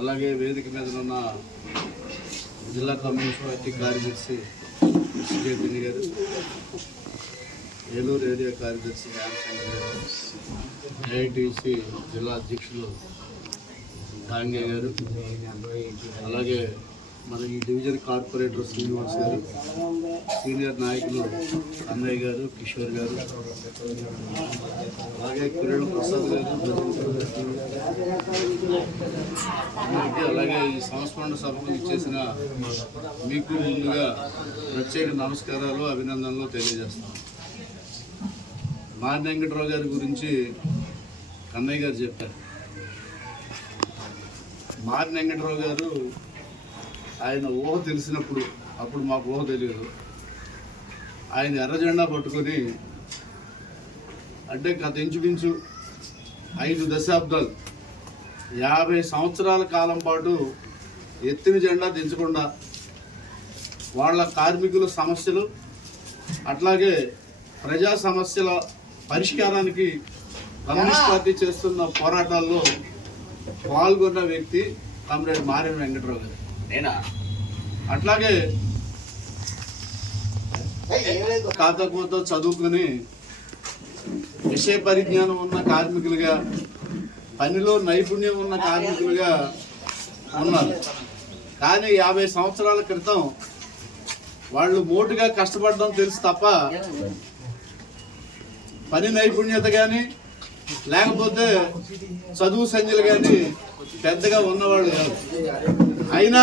అలాగే వేదిక మీద ఉన్న జిల్లా కమ్యూనిస్ట్ పార్టీ కార్యదర్శి జేపిని గారు, ఏలూరు ఏరియా కార్యదర్శి రామచంద్ర గారు, ఏఐటీసీ జిల్లా అధ్యక్షులు డాంగే గారు, అలాగే మన ఈ డివిజన్ కార్పొరేటర్ శ్రీనివాస్ గారు, సీనియర్ నాయకులు అన్నయ్య గారు, కిషోర్ గారు, అలాగే కిరణ్ ప్రసాద్ గారు, అలాగే ఈ సంస్మరణ సభకు ఇచ్చేసిన మీకు ముందుగా ప్రత్యేక నమస్కారాలు, అభినందనలు తెలియజేస్తాం. మారి వెంకటరావు గారి గురించి కన్నయ్య గారు చెప్పారు. మారి వెంకటరావు గారు ఆయన ఊహ తెలిసినప్పుడు, అప్పుడు మాకు ఊహ తెలియదు, ఆయన ఎర్ర జెండా పట్టుకొని, అంటే గత ఇంచుమించు 5 దశాబ్దాలు 50 సంవత్సరాల కాలం పాటు ఎత్తిన జెండా దించకుండా వాళ్ళ కార్మికుల సమస్యలు అట్లాగే ప్రజా సమస్యల పరిష్కారానికి కమ్యూనిస్ట్ పార్టీ చేస్తున్న పోరాటాల్లో పాల్గొన్న వ్యక్తి కామ్రేడ్ మారి వెంకటరావు గారు. అట్లాగే కాతకూతో చదువుకుని విషయ పరిజ్ఞానం ఉన్న కార్మికులుగా, పనిలో నైపుణ్యం ఉన్న కార్మికులుగా ఉన్నారు. కానీ 50 సంవత్సరాల క్రితం వాళ్ళు మోటుగా కష్టపడడం తెలుసు తప్ప పని నైపుణ్యత కానీ లేకపోతే చదువు సంఖ్యలు కానీ పెద్దగా ఉన్నవాళ్ళు కాదు. అయినా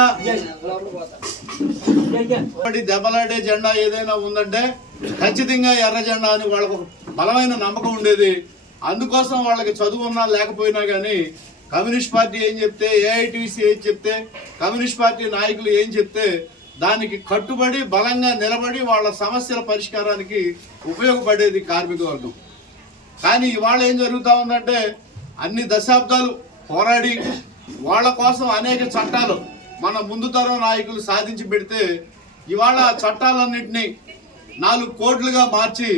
దెబ్బలాడే జెండా ఏదైనా ఉందంటే ఖచ్చితంగా ఎర్ర జెండా అని వాళ్ళకు బలమైన నమ్మకం ఉండేది. అందుకోసం వాళ్ళకి చదువు ఉన్నా లేకపోయినా కానీ కమ్యూనిస్ట్ పార్టీ ఏం చెప్తే, ఏఐటీసీ ఏం చెప్తే, కమ్యూనిస్ట్ పార్టీ నాయకులు ఏం చెప్తే దానికి కట్టుబడి బలంగా నిలబడి వాళ్ళ సమస్యల పరిష్కారానికి ఉపయోగపడేది కార్మిక వర్గం. కానీ ఇవాళ ఏం జరుగుతూ ఉందంటే అన్ని దశాబ్దాలు పోరాడి వాళ్ళ కోసం అనేక చట్టాలు మన ముందు తరం నాయకులు సాధించి పెడితే ఇవాళ చట్టాలన్నింటినీ 4 కోట్లుగా మార్చి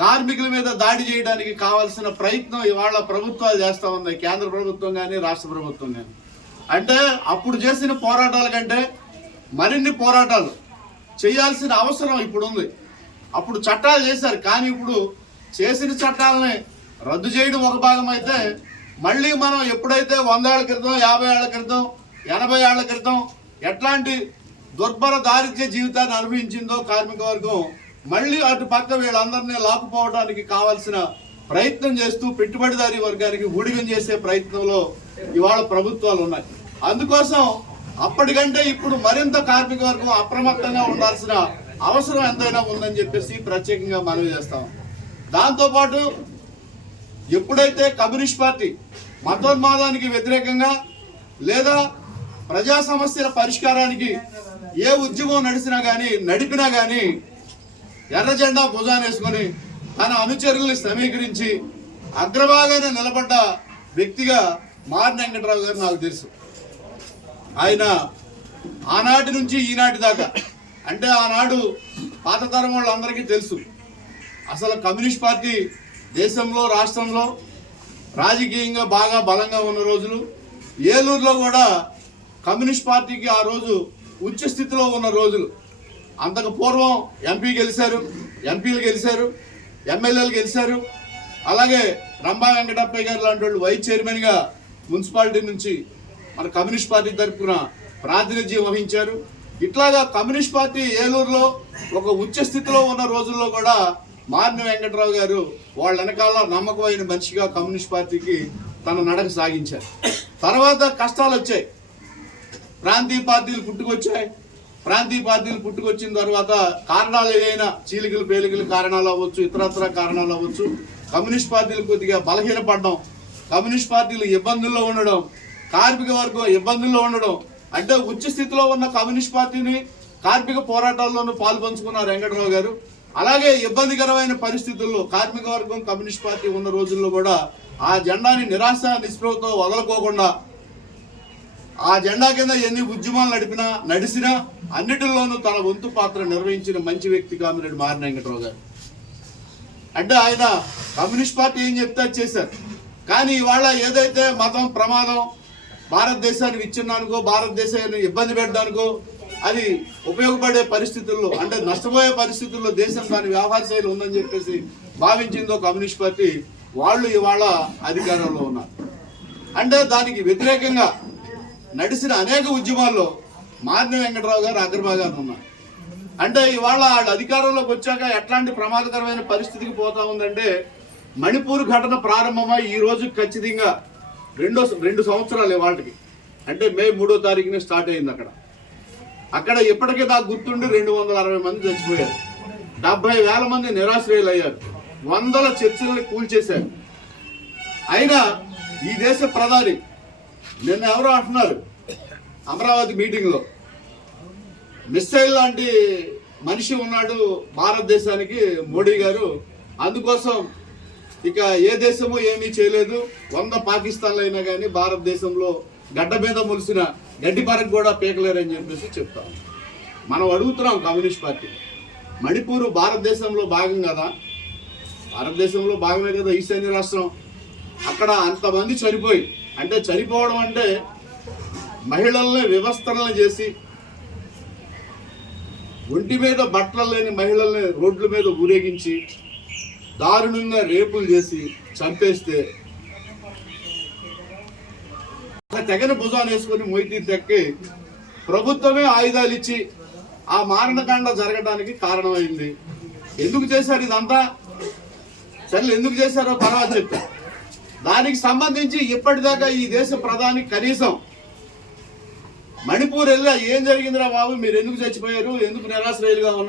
కార్మికుల మీద దాడి చేయడానికి కావాల్సిన ప్రయత్నం ఇవాళ ప్రభుత్వాలు చేస్తూ ఉన్నాయి, కేంద్ర ప్రభుత్వం కానీ రాష్ట్ర ప్రభుత్వం కానీ. అంటే అప్పుడు చేసిన పోరాటాల కంటే మరిన్ని పోరాటాలు చేయాల్సిన అవసరం ఇప్పుడు ఉంది. అప్పుడు చట్టాలు చేశారు, కానీ ఇప్పుడు చేసిన చట్టాలని రద్దు చేయడం ఒక భాగం అయితే, మళ్ళీ మనం ఎప్పుడైతే 100 ఏళ్ల క్రితం, 50 ఏళ్ల క్రితం, 80 ఏళ్ల క్రితం ఎట్లాంటి దుర్భర దారిద్ర్య జీవితాన్ని అనుభవించిందో కార్మిక వర్గం, మళ్ళీ అటు పక్క వీళ్ళందరినీ లాక్కుపోవడానికి కావాల్సిన ప్రయత్నం చేస్తూ పెట్టుబడిదారీ వర్గానికి ఊడిగం చేసే ప్రయత్నంలో ఇవాళ ప్రభుత్వాలు ఉన్నాయి. అందుకోసం అప్పటికంటే ఇప్పుడు మరింత కార్మిక వర్గం అప్రమత్తంగా ఉండాల్సిన అవసరం ఎంతైనా ఉందని చెప్పేసి ప్రత్యేకంగా మనవి చేస్తాం. దాంతోపాటు ఎప్పుడైతే కమ్యూనిస్ట్ పార్టీ మతోన్మాదానికి వ్యతిరేకంగా లేదా ప్రజా సమస్యల పరిష్కారానికి ఏ ఉద్యమం నడిపినా కానీ ఎర్ర జెండా భుజాన వేసుకొని తన అనుచరుల్ని సమీకరించి అగ్రభాగాన నిలబడ్డ వ్యక్తిగా మారి వెంకటరావు గారు నాకు తెలుసు. ఆయన ఆనాటి నుంచి ఈనాటి దాకా, అంటే ఆనాడు పాత తరం వాళ్ళందరికీ తెలుసు అసలు కమ్యూనిస్ట్ పార్టీ దేశంలో, రాష్ట్రంలో రాజకీయంగా బాగా బలంగా ఉన్న రోజులు, ఏలూరులో కూడా కమ్యూనిస్ట్ పార్టీకి ఆ రోజు ఉచ్చ స్థితిలో ఉన్న రోజులు. అంతకు పూర్వం ఎంపీలు గెలిచారు, ఎమ్మెల్యేలు గెలిచారు. అలాగే రంభా వెంకటప్పయ్య గారు లాంటి వాళ్ళు వైస్ చైర్మన్గా మున్సిపాలిటీ నుంచి మన కమ్యూనిస్ట్ పార్టీ తరఫున ప్రాతినిధ్యం వహించారు. ఇట్లాగా కమ్యూనిస్ట్ పార్టీ ఏలూరులో ఒక ఉచ్చ స్థితిలో ఉన్న రోజుల్లో కూడా మారి వెంకటరావు గారు వాళ్ళ వెనకాల నమ్మకమైన మనిషిగా కమ్యూనిస్ట్ పార్టీకి తన నడక సాగించారు. తర్వాత కష్టాలు వచ్చాయి, ప్రాంతీయ పార్టీలు పుట్టుకొచ్చిన తర్వాత కారణాలు ఏదైనా చీలికలు పేలికలు కారణాలు అవ్వచ్చు, ఇతరత్ర కారణాలు అవ్వచ్చు, కమ్యూనిస్ట్ పార్టీలు కొద్దిగా బలహీనపడడం, కమ్యూనిస్ట్ పార్టీలు ఇబ్బందుల్లో ఉండడం, కార్మిక వర్గం ఇబ్బందుల్లో ఉండడం, అంటే ఉచ్చ స్థితిలో ఉన్న కమ్యూనిస్ట్ పార్టీని కార్మిక పోరాటాల్లోనూ పాల్పంచుకున్నారు వెంకటరావు గారు. అలాగే ఇబ్బందికరమైన పరిస్థితుల్లో కార్మిక వర్గం కమ్యూనిస్ట్ పార్టీ ఉన్న రోజుల్లో కూడా ఆ జెండాని నిరాశ నిస్పృహతో వదలకోకుండా ఆ జెండా కింద ఎన్ని ఉద్యమాలు నడిచినా అన్నిటిలోనూ తన వంతు పాత్ర నిర్వహించిన మంచి వ్యక్తి కామ్రేడ్ మారి వెంకటరావు గారు. అంటే ఆయన కమ్యూనిస్ట్ పార్టీ ఏం చెప్తే చేశారు. కానీ ఇవాళ ఏదైతే మతం ప్రమాదం, భారతదేశానికి ఇచ్చినానుకో, భారతదేశాన్ని ఇబ్బంది పెట్టడానికో అది ఉపయోగపడే పరిస్థితుల్లో, అంటే నష్టపోయే పరిస్థితుల్లో దేశం దాని వ్యవహార శైలి ఉందని చెప్పేసి భావించిందో కమ్యూనిస్ట్ పార్టీ, వాళ్ళు ఇవాళ అధికారంలో ఉన్నారు. అంటే దానికి వ్యతిరేకంగా నడిచిన అనేక ఉద్యమాల్లో మారిన వెంకటరావు గారు అగ్రభాగాన్ని ఉన్నారు. అంటే ఇవాళ వాళ్ళు అధికారంలోకి వచ్చాక ఎట్లాంటి ప్రమాదకరమైన పరిస్థితికి పోతా ఉందంటే, మణిపూర్ ఘటన ప్రారంభమై ఈ రోజు ఖచ్చితంగా రెండు సంవత్సరాలు ఇవాళకి, అంటే మే 3వ తారీఖున స్టార్ట్ అయింది. అక్కడ ఇప్పటికే నాకు గుర్తుండి 260 మంది చచ్చిపోయారు, 70,000 మంది నిరాశ్రయులు అయ్యారు, వందల చర్చిలను కూల్చేశారు. అయినా ఈ దేశ ప్రధాని నిన్న ఎవరో అంటున్నారు అమరావతి మీటింగ్లో, మిస్సైల్ లాంటి మనిషి ఉన్నాడు భారతదేశానికి మోడీ గారు, అందుకోసం ఇక ఏ దేశము ఏమీ చేయలేదు, 100 పాకిస్తాన్లు అయినా కానీ భారతదేశంలో గడ్డ మీద మొలిసిన గడ్డి పరకు కూడా పీకలేరని చెప్పేసి చెప్తాం. మనం అడుగుతున్నాం కమ్యూనిస్ట్ పార్టీ, మణిపూర్ భారతదేశంలో భాగం కదా, భారతదేశంలో భాగమే కదా ఈశాన్య రాష్ట్రం. అక్కడ అంతమంది చనిపోయి, అంటే చనిపోవడం అంటే మహిళల్ని వివస్త్రలను చేసి, ఒంటి మీద బట్టలు లేని మహిళల్ని రోడ్ల మీద ఊరేగించి దారుణంగా రేపులు చేసి చంపేస్తే ఒక తెగని భుజాన్ని వేసుకొని మొయ్యి తెక్కి ప్రభుత్వమే ఆయుధాలు ఇచ్చి ఆ మారణకాండ జరగడానికి కారణమైంది. ఎందుకు చేశారు ఇదంతా? సరే ఎందుకు చేశారో తర్వాత చెప్తా. దానికి సంబంధించి ఇప్పటిదాకా ఈ దేశ ప్రధాని కనీసం మణిపూర్ వెళ్ళి ఏం జరిగిందిరా బాబు, మీరు ఎందుకు చచ్చిపోయారు, ఎందుకు నిరాశ్రయులుగా ఉన్నారు